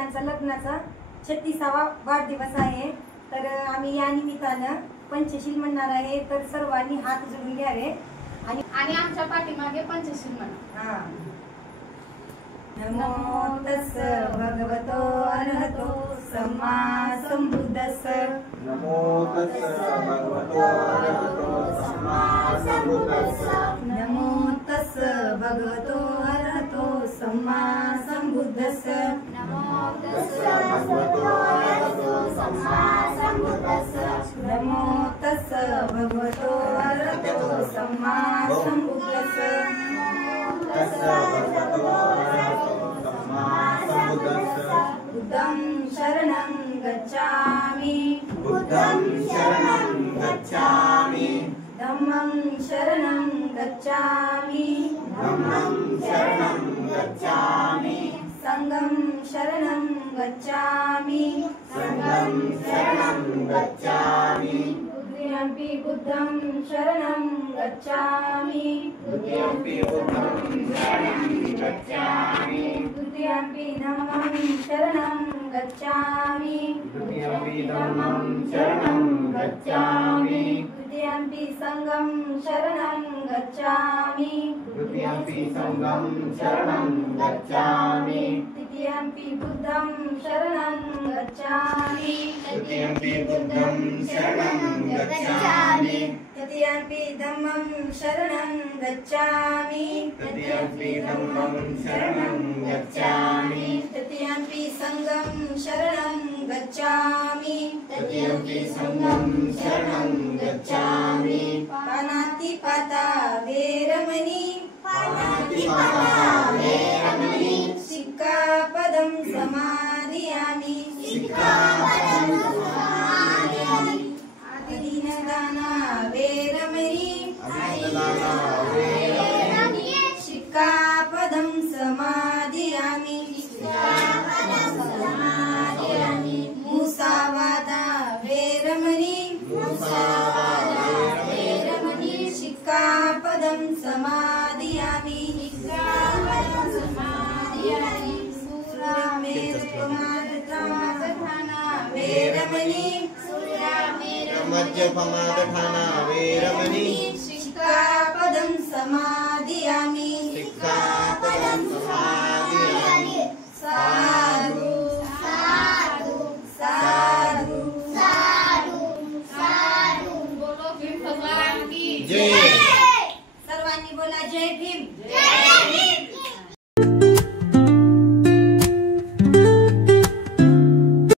वडिलांचा लग्नाचा 36वा वाढदिवस आहे। तर आम्ही या निमित्तानं पंचशील म्हणणार आहे, तर सर्वांनी हात जोडून घ्यावे आणि आमच्या पाठीमागे पंचशील म्हणा। नमो तस्स भगवतो अरहतो सम्मा संबुद्धस्स। नमो तस्स भगवतो अरहतो सम्मा संबुद्धस्स। नमो तस्स भगवतो अरहतो सम्मा संबुद्धस्स। नमो तस्स भगवतो अरहतो सम्मा संबुद्धस्स। नमो तस्स भगवतो अरहतो सम्मा संबुद्धस्स। तस्स भगवतो अरहतो सम्मा संबुद्धस्स। बुद्धं शरणं गच्छामि। बुद्धं शरणं गच्छामि। धम्मं शरणं गच्छामि। धम्मं शरणं गच्छामि। संघं शरणं गच्छामि। संघं शरणं गच्छामि। द्वितीयंपि बुद्धं शरणं गच्छामि। द्वितीयंपि बुद्धं शरणं गच्छामि। द्वितीयंपि धम्मं शरणं गच्छामि। द्वितीयंपि धम्मं शरणं गच्छामि। द्वितीयंपि संघं शरणं गच्छामि। द्वितीयंपि संघं शरणं गच्छामि। तृतीयंपि बुद्धं शरणं गच्छामि। तृतीयंपि बुद्धं शरणं गच्छामि। तृतीयंपि धम्मं शरणं गच्छामि। तृतीयंपि धम्मं शरणं गच्छामि। तृतीयंपि संघं शरणं गच्छामि। तृतीयंपि संघं शरणं गच्छामि। पानातिपाता वेरमणि। पानातिपाता वेरमणि। सिक्खापदं समादयामि। सिक्खापदं समादयामि। अदीनदाना वेरमणि। अदीनदाना वेरमणि। सिक्खापदं समादयामि। मुसावादा वेरमणि। सिक्खापदं समादयामि। सूर्यमेरुपमादधाना वेरमणि। मज्जपमादधाना वेरमणि। सिक्खापदं समादयामि। सिक्खापदं समादयामि। साधु साधु साधु बोलो भीम भगवान की जय। सर्वांनी बोला जय भीम।